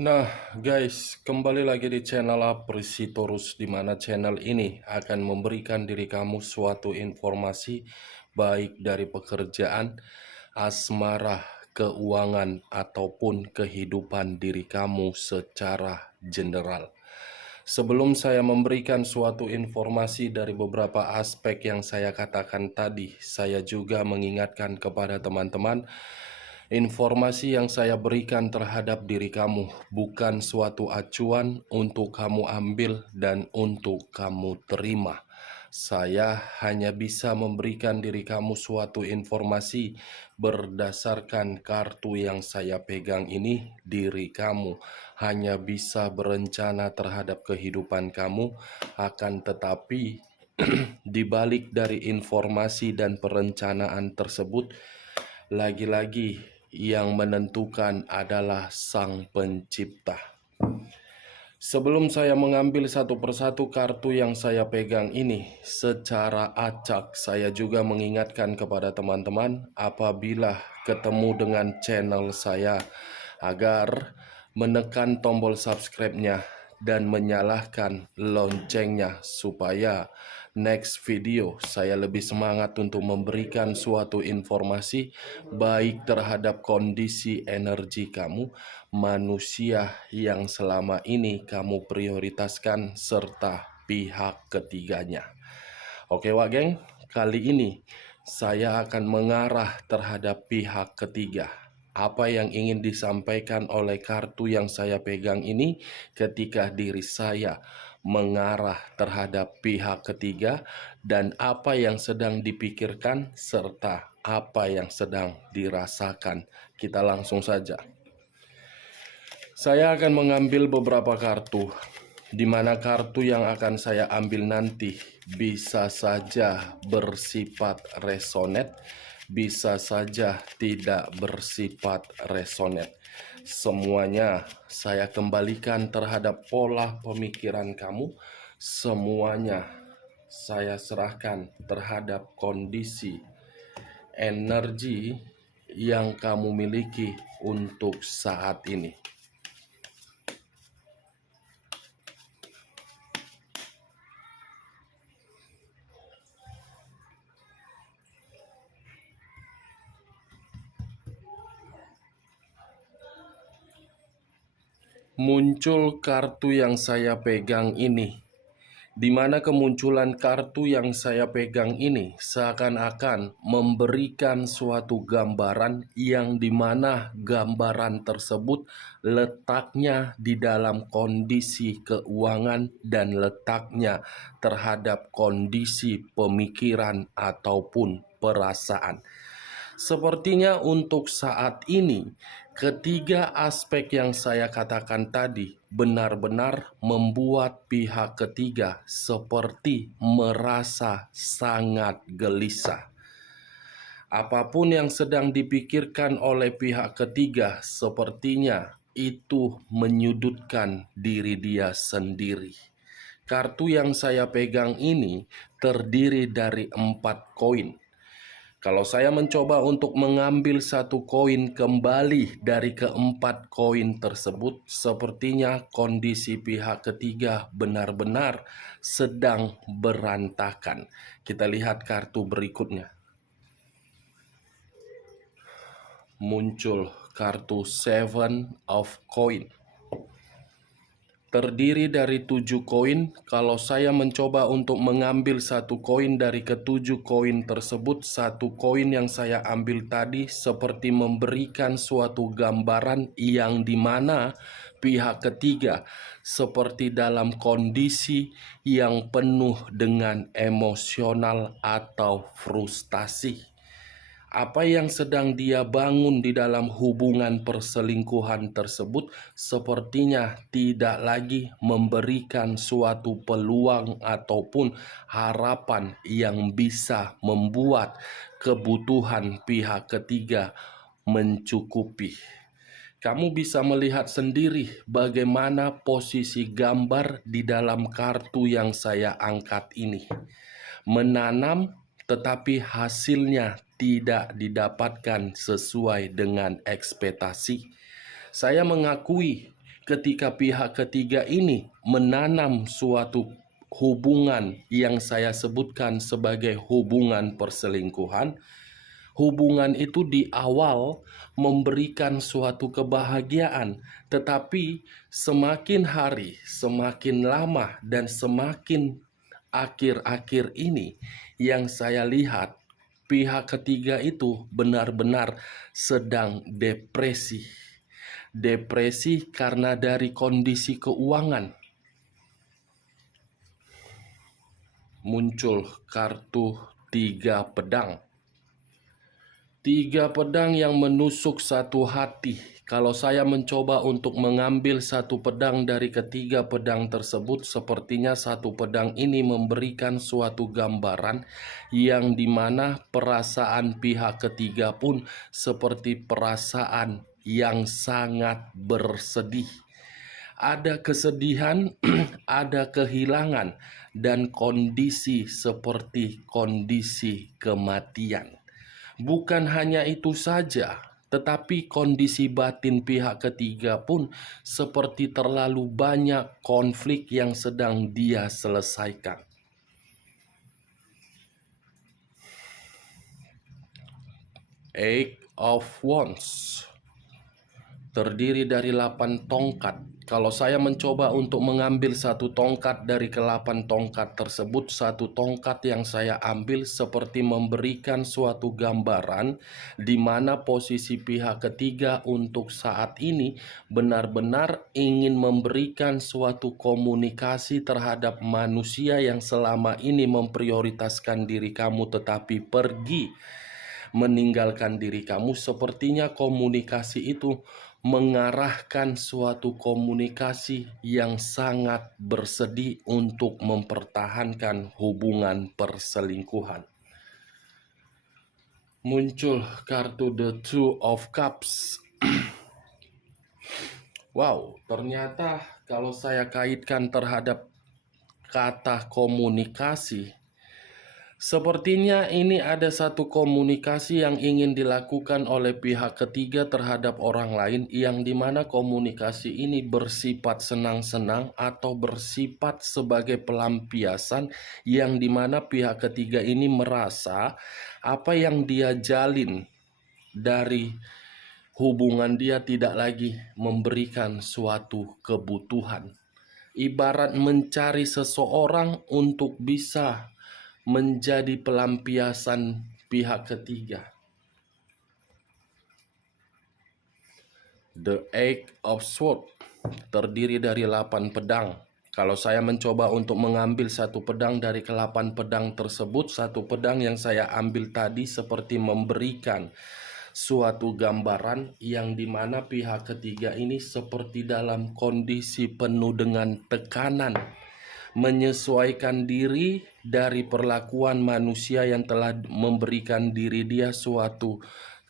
Nah, guys, kembali lagi di channel Apresitorus, di mana channel ini akan memberikan diri kamu suatu informasi baik dari pekerjaan, asmara, keuangan, ataupun kehidupan diri kamu secara general. Sebelum saya memberikan suatu informasi dari beberapa aspek yang saya katakan tadi, saya juga mengingatkan kepada teman-teman, informasi yang saya berikan terhadap diri kamu bukan suatu acuan untuk kamu ambil dan untuk kamu terima. Saya hanya bisa memberikan diri kamu suatu informasi berdasarkan kartu yang saya pegang ini. Diri kamu hanya bisa berencana terhadap kehidupan kamu, akan tetapi di balik dari informasi dan perencanaan tersebut, lagi-lagi yang menentukan adalah Sang Pencipta. Sebelum saya mengambil satu persatu kartu yang saya pegang ini, secara acak saya juga mengingatkan kepada teman-teman apabila ketemu dengan channel saya agar menekan tombol subscribe-nya dan menyalakan loncengnya supaya next video saya lebih semangat untuk memberikan suatu informasi baik terhadap kondisi energi kamu, manusia yang selama ini kamu prioritaskan, serta pihak ketiganya. Oke Wak Geng, kali ini saya akan mengarah terhadap pihak ketiga. Apa yang ingin disampaikan oleh kartu yang saya pegang ini ketika diri saya mengarah terhadap pihak ketiga, dan apa yang sedang dipikirkan serta apa yang sedang dirasakan. Kita langsung saja. Saya akan mengambil beberapa kartu, di mana kartu yang akan saya ambil nanti bisa saja bersifat resonate, bisa saja tidak bersifat resonate. Semuanya saya kembalikan terhadap pola pemikiran kamu, semuanya saya serahkan terhadap kondisi energi yang kamu miliki untuk saat ini. Muncul kartu yang saya pegang ini, di mana kemunculan kartu yang saya pegang ini seakan-akan memberikan suatu gambaran yang dimana gambaran tersebut letaknya di dalam kondisi keuangan dan letaknya terhadap kondisi pemikiran ataupun perasaan. Sepertinya untuk saat ini, ketiga aspek yang saya katakan tadi benar-benar membuat pihak ketiga seperti merasa sangat gelisah. Apapun yang sedang dipikirkan oleh pihak ketiga, sepertinya itu menyudutkan diri dia sendiri. Kartu yang saya pegang ini terdiri dari 4 koin. Kalau saya mencoba untuk mengambil satu koin kembali dari keempat koin tersebut, sepertinya kondisi pihak ketiga benar-benar sedang berantakan. Kita lihat kartu berikutnya. Muncul kartu Seven of Coin. Terdiri dari 7 koin. Kalau saya mencoba untuk mengambil satu koin dari ketujuh koin tersebut, satu koin yang saya ambil tadi seperti memberikan suatu gambaran yang dimana pihak ketiga seperti dalam kondisi yang penuh dengan emosional atau frustasi. Apa yang sedang dia bangun di dalam hubungan perselingkuhan tersebut sepertinya tidak lagi memberikan suatu peluang ataupun harapan yang bisa membuat kebutuhan pihak ketiga mencukupi. Kamu bisa melihat sendiri bagaimana posisi gambar di dalam kartu yang saya angkat ini. Menanam tetapi hasilnya tidak didapatkan sesuai dengan ekspektasi. Saya mengakui ketika pihak ketiga ini menanam suatu hubungan yang saya sebutkan sebagai hubungan perselingkuhan, hubungan itu di awal memberikan suatu kebahagiaan, tetapi semakin hari, semakin lama, dan semakin akhir-akhir ini yang saya lihat pihak ketiga itu benar-benar sedang depresi. Depresi karena dari kondisi keuangan. Muncul kartu 3 pedang. 3 pedang yang menusuk satu hati. Kalau saya mencoba untuk mengambil satu pedang dari ketiga pedang tersebut, sepertinya satu pedang ini memberikan suatu gambaran yang dimana perasaan pihak ketiga pun seperti perasaan yang sangat bersedih. Ada kesedihan, ada kehilangan, dan kondisi seperti kondisi kematian. Bukan hanya itu saja, tetapi kondisi batin pihak ketiga pun seperti terlalu banyak konflik yang sedang dia selesaikan. Eight of Wands terdiri dari 8 tongkat. Kalau saya mencoba untuk mengambil satu tongkat dari ke-8 tongkat tersebut, satu tongkat yang saya ambil seperti memberikan suatu gambaran di mana posisi pihak ketiga untuk saat ini benar-benar ingin memberikan suatu komunikasi terhadap manusia yang selama ini memprioritaskan diri kamu tetapi pergi meninggalkan diri kamu. Sepertinya komunikasi itu mengarahkan suatu komunikasi yang sangat bersedih untuk mempertahankan hubungan perselingkuhan. Muncul kartu The Two of Cups. Wow, ternyata kalau saya kaitkan terhadap kata komunikasi, sepertinya ini ada satu komunikasi yang ingin dilakukan oleh pihak ketiga terhadap orang lain, yang dimana komunikasi ini bersifat senang-senang atau bersifat sebagai pelampiasan, yang dimana pihak ketiga ini merasa apa yang dia jalin dari hubungan dia tidak lagi memberikan suatu kebutuhan. Ibarat mencari seseorang untuk bisa menjadi pelampiasan pihak ketiga. The Eight of Swords terdiri dari 8 pedang. Kalau saya mencoba untuk mengambil satu pedang dari ke-8 pedang tersebut, satu pedang yang saya ambil tadi seperti memberikan suatu gambaran yang dimana pihak ketiga ini seperti dalam kondisi penuh dengan tekanan, menyesuaikan diri dari perlakuan manusia yang telah memberikan diri dia suatu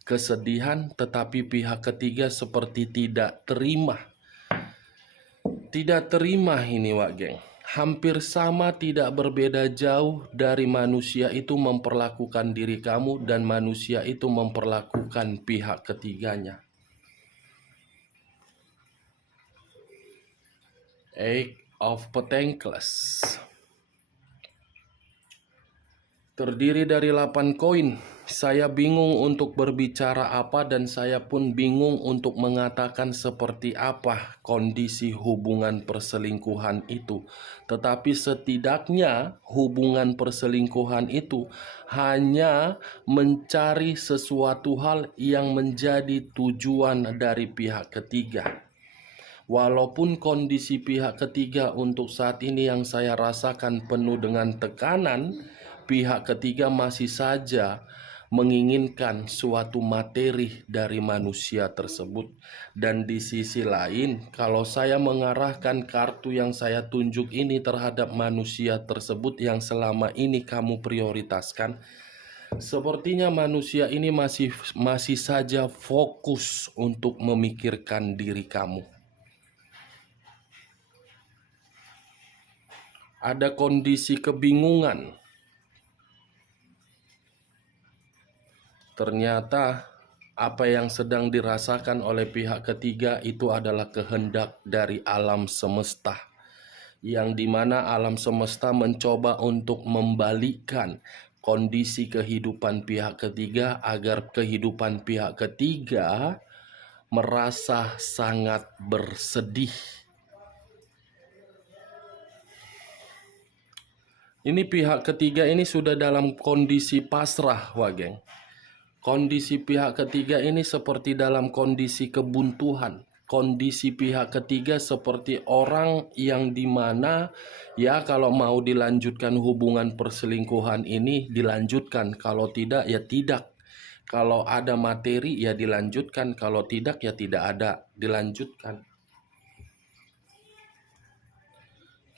kesedihan, tetapi pihak ketiga seperti tidak terima. Tidak terima ini, Wak Geng. Hampir sama, tidak berbeda jauh dari manusia itu memperlakukan diri kamu dan manusia itu memperlakukan pihak ketiganya. Eight of Pentacles terdiri dari 8 koin. Saya bingung untuk berbicara apa dan saya pun bingung untuk mengatakan seperti apa kondisi hubungan perselingkuhan itu. Tetapi setidaknya hubungan perselingkuhan itu hanya mencari sesuatu hal yang menjadi tujuan dari pihak ketiga. Walaupun kondisi pihak ketiga untuk saat ini yang saya rasakan penuh dengan tekanan, pihak ketiga masih saja menginginkan suatu materi dari manusia tersebut. Dan di sisi lain, kalau saya mengarahkan kartu yang saya tunjuk ini terhadap manusia tersebut yang selama ini kamu prioritaskan, sepertinya manusia ini masih saja fokus untuk memikirkan diri kamu. Ada kondisi kebingungan. Ternyata Apa yang sedang dirasakan oleh pihak ketiga itu adalah kehendak dari alam semesta, yang dimana alam semesta mencoba untuk membalikkan kondisi kehidupan pihak ketiga agar kehidupan pihak ketiga merasa sangat bersedih. Ini pihak ketiga ini sudah dalam kondisi pasrah, Wageng. Kondisi pihak ketiga ini seperti dalam kondisi kebuntuan. Kondisi pihak ketiga seperti orang yang dimana ya kalau mau dilanjutkan hubungan perselingkuhan ini dilanjutkan. Kalau tidak ya tidak. Kalau ada materi ya dilanjutkan. Kalau tidak ya tidak ada, dilanjutkan.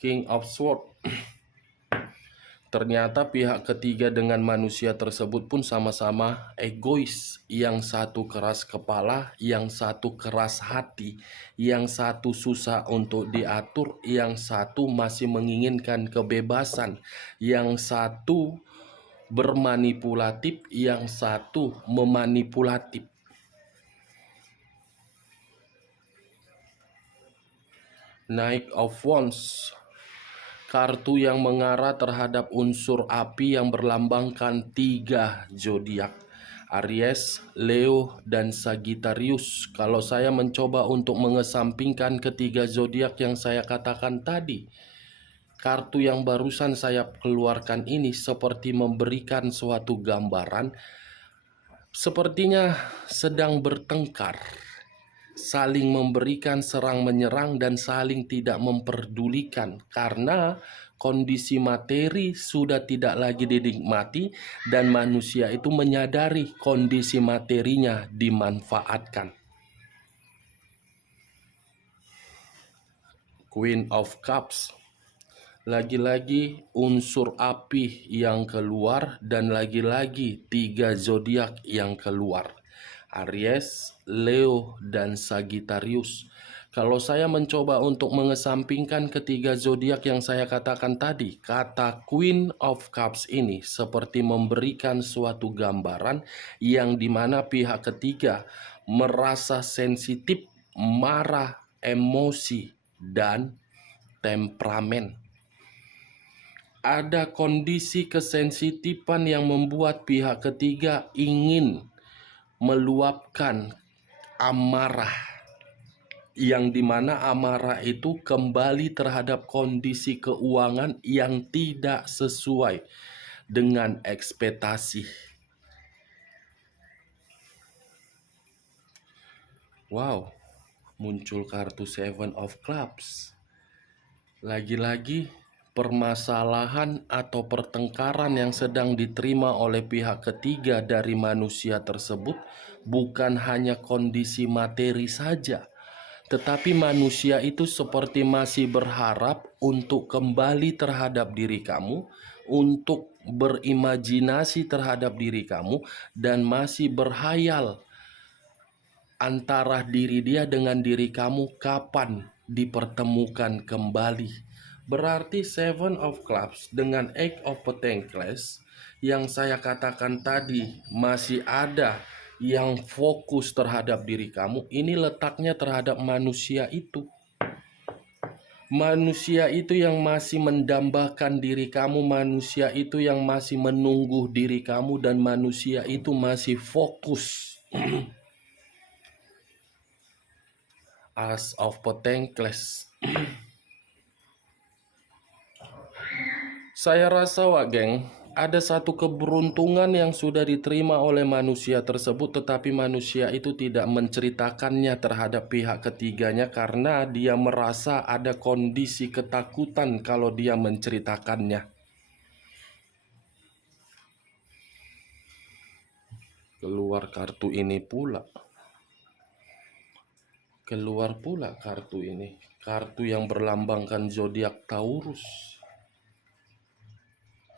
King of Swords. Ternyata pihak ketiga dengan manusia tersebut pun sama-sama egois. Yang satu keras kepala, yang satu keras hati, yang satu susah untuk diatur, yang satu masih menginginkan kebebasan, yang satu bermanipulatif, yang satu memanipulatif. Knight of Wands. Kartu yang mengarah terhadap unsur api yang berlambangkan 3 zodiak, Aries, Leo, dan Sagittarius. Kalau saya mencoba untuk mengesampingkan ketiga zodiak yang saya katakan tadi, kartu yang barusan saya keluarkan ini seperti memberikan suatu gambaran sepertinya sedang bertengkar, saling memberikan serang menyerang dan saling tidak memperdulikan karena kondisi materi sudah tidak lagi dinikmati dan manusia itu menyadari kondisi materinya dimanfaatkan. Queen of Cups. Lagi-lagi unsur api yang keluar dan lagi-lagi 3 zodiak yang keluar. Aries, Leo, dan Sagittarius. Kalau saya mencoba untuk mengesampingkan ketiga zodiak yang saya katakan tadi, kata Queen of Cups ini seperti memberikan suatu gambaran yang dimana pihak ketiga merasa sensitif, marah, emosi, dan temperamen. Ada kondisi kesensitifan yang membuat pihak ketiga ingin meluapkan amarah, yang dimana amarah itu kembali terhadap kondisi keuangan yang tidak sesuai dengan ekspektasi. Wow, muncul kartu Seven of Clubs. Lagi-lagi permasalahan atau pertengkaran yang sedang diterima oleh pihak ketiga dari manusia tersebut bukan hanya kondisi materi saja, tetapi manusia itu seperti masih berharap untuk kembali terhadap diri kamu, untuk berimajinasi terhadap diri kamu, dan masih berhayal antara diri dia dengan diri kamu kapan dipertemukan kembali. Berarti Seven of Clubs dengan Eight of Pentacles yang saya katakan tadi masih ada yang fokus terhadap diri kamu. Ini letaknya terhadap manusia itu. Manusia itu yang masih mendambakan diri kamu, manusia itu yang masih menunggu diri kamu, dan manusia itu masih fokus. As of Pentacles. Saya rasa, Wageng, ada satu keberuntungan yang sudah diterima oleh manusia tersebut, tetapi manusia itu tidak menceritakannya terhadap pihak ketiganya karena dia merasa ada kondisi ketakutan kalau dia menceritakannya. Keluar kartu ini pula. Keluar pula kartu ini. Kartu yang berlambangkan zodiak Taurus.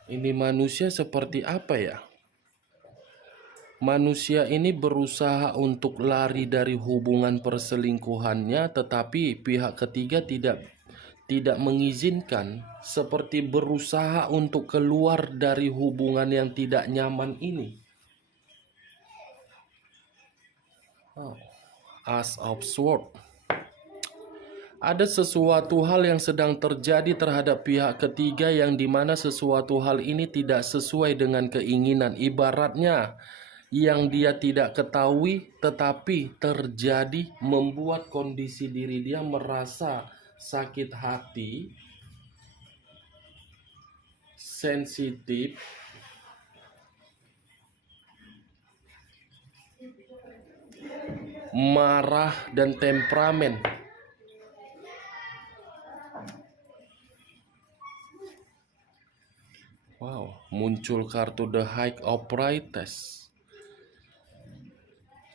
Ini manusia seperti apa ya? Manusia ini berusaha untuk lari dari hubungan perselingkuhannya, tetapi pihak ketiga tidak mengizinkan, seperti berusaha untuk keluar dari hubungan yang tidak nyaman ini. Oh, As of Sword. Ada sesuatu hal yang sedang terjadi terhadap pihak ketiga yang dimana sesuatu hal ini tidak sesuai dengan keinginan. Ibaratnya yang dia tidak ketahui tetapi terjadi membuat kondisi diri dia merasa sakit hati, sensitif, marah, dan temperamen. Wow, muncul kartu The High of Priestess.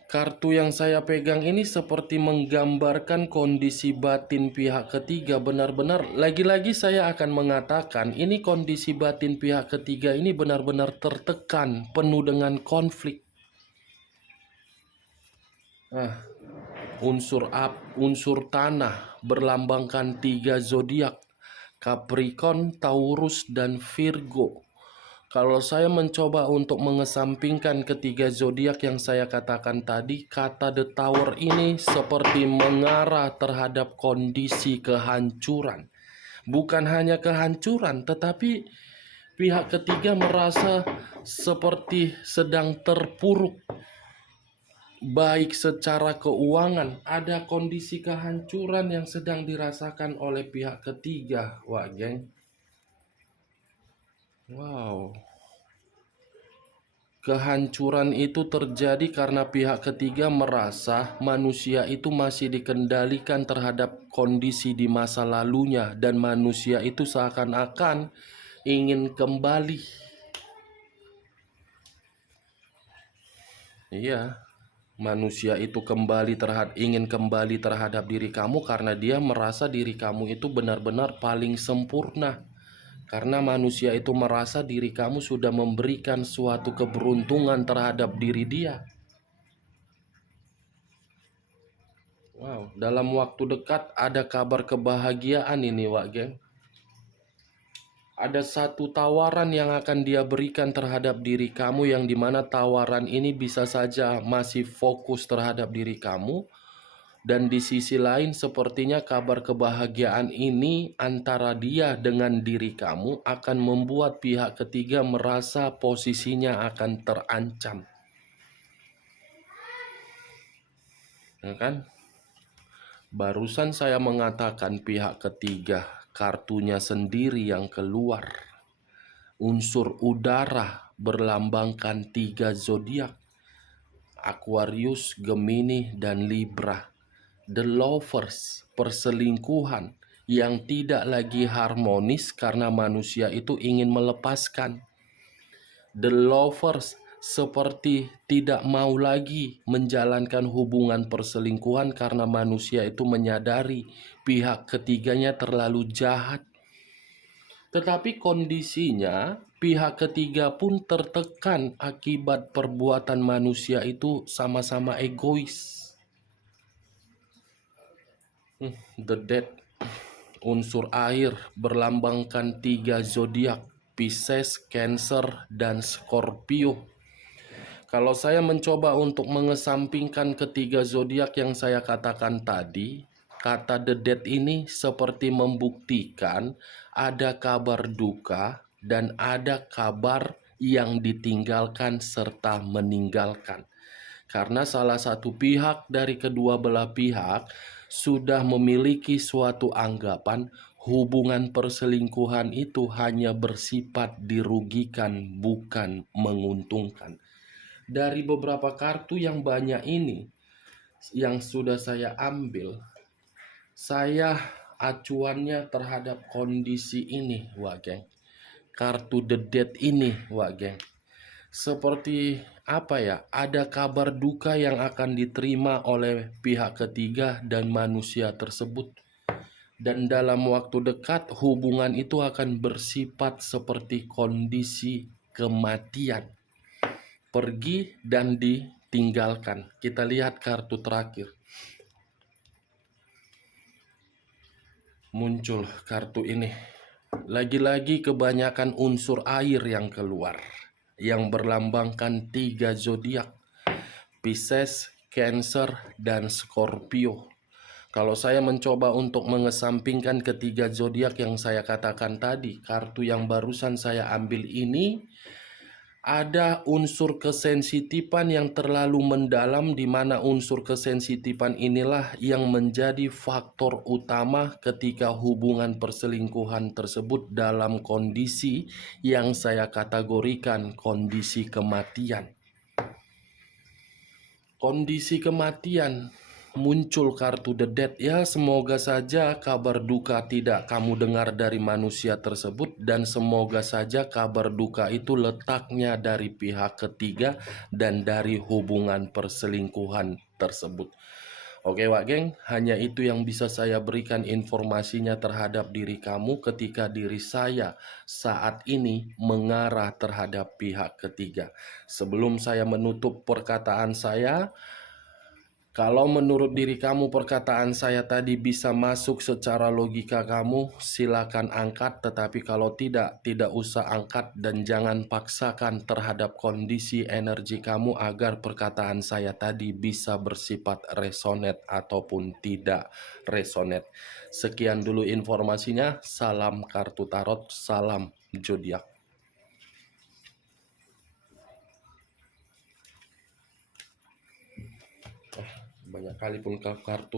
Kartu yang saya pegang ini seperti menggambarkan kondisi batin pihak ketiga. Benar-benar, lagi-lagi saya akan mengatakan ini kondisi batin pihak ketiga ini benar-benar tertekan, penuh dengan konflik. Unsur tanah berlambangkan 3 zodiak, Capricorn, Taurus, dan Virgo. Kalau saya mencoba untuk mengesampingkan ketiga zodiak yang saya katakan tadi, kata The Tower ini seperti mengarah terhadap kondisi kehancuran. Bukan hanya kehancuran, tetapi pihak ketiga merasa seperti sedang terpuruk. Baik secara keuangan, ada kondisi kehancuran yang sedang dirasakan oleh pihak ketiga, wah geng. Wow. Kehancuran itu terjadi karena pihak ketiga merasa manusia itu masih dikendalikan terhadap kondisi di masa lalunya dan manusia itu seakan-akan ingin kembali. Iya, manusia itu ingin kembali terhadap diri kamu karena dia merasa diri kamu itu benar-benar paling sempurna. Karena manusia itu merasa diri kamu sudah memberikan suatu keberuntungan terhadap diri dia. Wow, dalam waktu dekat ada kabar kebahagiaan ini, Wak Geng. Ada satu tawaran yang akan dia berikan terhadap diri kamu yang dimana tawaran ini bisa saja masih fokus terhadap diri kamu. Dan di sisi lain sepertinya kabar kebahagiaan ini antara dia dengan diri kamu akan membuat pihak ketiga merasa posisinya akan terancam. Ya kan? Barusan saya mengatakan pihak ketiga, kartunya sendiri yang keluar. Unsur udara berlambangkan 3 zodiak, Aquarius, Gemini, dan Libra. The Lovers, perselingkuhan yang tidak lagi harmonis karena manusia itu ingin melepaskan. The Lovers seperti tidak mau lagi menjalankan hubungan perselingkuhan karena manusia itu menyadari pihak ketiganya terlalu jahat. Tetapi kondisinya pihak ketiga pun tertekan akibat perbuatan manusia itu sama-sama egois. The Dead, unsur air berlambangkan 3 zodiak, Pisces, Cancer, dan Scorpio. Kalau saya mencoba untuk mengesampingkan ketiga zodiak yang saya katakan tadi, kata The Dead ini seperti membuktikan ada kabar duka dan ada kabar yang ditinggalkan serta meninggalkan. Karena salah satu pihak dari kedua belah pihak sudah memiliki suatu anggapan hubungan perselingkuhan itu hanya bersifat dirugikan, bukan menguntungkan. Dari beberapa kartu yang banyak ini yang sudah saya ambil, saya acuannya terhadap kondisi ini, Wak Geng. Kartu The Dead ini, Wak Geng. Seperti apa ya, ada kabar duka yang akan diterima oleh pihak ketiga dan manusia tersebut. Dan dalam waktu dekat hubungan itu akan bersifat seperti kondisi kematian. Pergi dan ditinggalkan. Kita lihat kartu terakhir. Muncul kartu ini. Lagi-lagi kebanyakan unsur air yang keluar, yang berlambangkan 3 zodiak, Pisces, Cancer, dan Scorpio. Kalau saya mencoba untuk mengesampingkan ketiga zodiak yang saya katakan tadi, kartu yang barusan saya ambil ini ada unsur kesensitifan yang terlalu mendalam, di mana unsur kesensitifan inilah yang menjadi faktor utama ketika hubungan perselingkuhan tersebut dalam kondisi yang saya kategorikan kondisi kematian. Kondisi kematian, muncul kartu The Death. Ya, semoga saja kabar duka tidak kamu dengar dari manusia tersebut, dan semoga saja kabar duka itu letaknya dari pihak ketiga dan dari hubungan perselingkuhan tersebut. Oke Wak Geng, hanya itu yang bisa saya berikan informasinya terhadap diri kamu ketika diri saya saat ini mengarah terhadap pihak ketiga. Sebelum saya menutup perkataan saya, kalau menurut diri kamu perkataan saya tadi bisa masuk secara logika kamu, silakan angkat. Tetapi kalau tidak, tidak usah angkat dan jangan paksakan terhadap kondisi energi kamu agar perkataan saya tadi bisa bersifat resonate ataupun tidak resonate. Sekian dulu informasinya. Salam kartu tarot, salam zodiak. Banyak kali pun kartu.